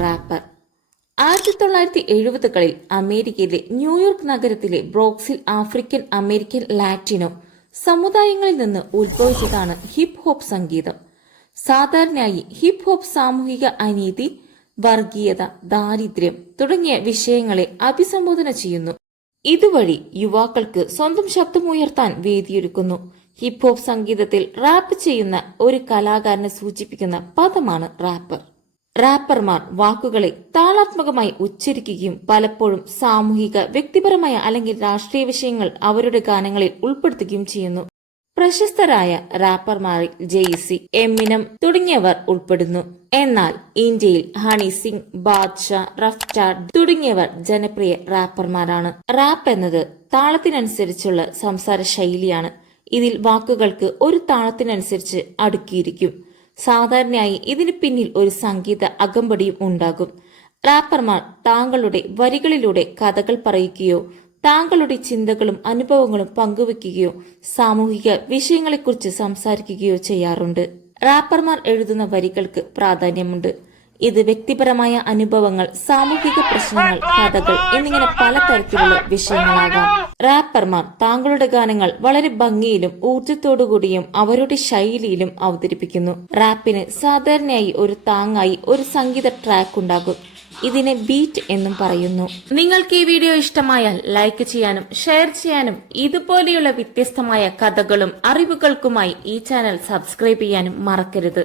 Wrapper ആയിരത്തി തൊള്ളായിരത്തി എഴുപതുകളിൽ അമേരിക്കയിലെ ന്യൂയോർക്ക് നഗരത്തിലെ ബ്രോക്സിൽ ആഫ്രിക്കൻ അമേരിക്കൻ ലാറ്റിനോ സമുദായങ്ങളിൽ നിന്ന് ഉത്ഭവിച്ചതാണ് ഹിപ് ഹോപ്പ് സംഗീതം. സാധാരണയായി ഹിപ് ഹോപ്പ് സാമൂഹിക അനീതി വർഗീയത ദാരിദ്ര്യം തുടങ്ങിയ വിഷയങ്ങളെ അഭിസംബോധന ചെയ്യുന്നു. ഇതുവഴി യുവാക്കൾക്ക് സ്വന്തം ശബ്ദമുയർത്താൻ വേദിയൊരുക്കുന്നു. ഹിപ് ഹോപ്പ് സംഗീതത്തിൽ റാപ്പ് ചെയ്യുന്ന ഒരു കലാകാരനെ സൂചിപ്പിക്കുന്ന പദമാണ് റാപ്പർ. റാപ്പർമാർ വാക്കുകളെ താളാത്മകമായി ഉച്ചരിക്കുകയും പലപ്പോഴും സാമൂഹിക വ്യക്തിപരമായ അല്ലെങ്കിൽ രാഷ്ട്രീയ വിഷയങ്ങൾ അവരുടെ ഗാനങ്ങളിൽ ഉൾപ്പെടുത്തുകയും ചെയ്യുന്നു. പ്രശസ്തരായ റാപ്പർമാരിൽ ജെയ്സി എമിനം തുടങ്ങിയവർ ഉൾപ്പെടുന്നു. എന്നാൽ ഇന്ത്യയിൽ ഹണി സിംഗ് ബാദ്ഷാ റഫ്റ്റാർ തുടങ്ങിയവർ ജനപ്രിയ റാപ്പർമാരാണ്. റാപ്പ് എന്നത് താളത്തിനനുസരിച്ചുള്ള സംസാര ശൈലിയാണ് ഇതിൽ വാക്കുകൾക്ക് ഒരു താളത്തിനനുസരിച്ച് അടുക്കിയിരിക്കും. സാധാരണയായി ഇതിന് പിന്നിൽ ഒരു സംഗീത അകമ്പടിയും ഉണ്ടാകും. റാപ്പർമാർ താങ്കളുടെ വരികളിലൂടെ കഥകൾ പറയുകയോ താങ്കളുടെ ചിന്തകളും അനുഭവങ്ങളും പങ്കുവെക്കുകയോ സാമൂഹിക വിഷയങ്ങളെക്കുറിച്ച് സംസാരിക്കുകയോ ചെയ്യാറുണ്ട്. റാപ്പർമാർ എഴുതുന്ന വരികൾക്ക് പ്രാധാന്യമുണ്ട്. ഇത് വ്യക്തിപരമായ അനുഭവങ്ങൾ സാമൂഹിക പ്രശ്നങ്ങൾ കഥകൾ എന്നിങ്ങനെ പലതരത്തിലുള്ള വിഷയങ്ങളാകാം. റാപ്പർമാർ താങ്കളുടെ ഗാനങ്ങൾ വളരെ ഭംഗിയിലും ഊർജത്തോടുകൂടിയും അവരുടെ ശൈലിയിലും അവതരിപ്പിക്കുന്നു. റാപ്പിന് സാധാരണയായി ഒരു താങ്ങായി ഒരു സംഗീത ട്രാക്ക് ഉണ്ടാകും. ഇതിനെ ബീറ്റ് എന്നും പറയുന്നു. നിങ്ങൾക്ക് ഈ വീഡിയോ ഇഷ്ടമായാൽ ലൈക്ക് ചെയ്യാനും ഷെയർ ചെയ്യാനും ഇതുപോലെയുള്ള വ്യത്യസ്തമായ കഥകളും അറിവുകൾക്കുമായി ഈ ചാനൽ സബ്സ്ക്രൈബ് ചെയ്യാനും മറക്കരുത്.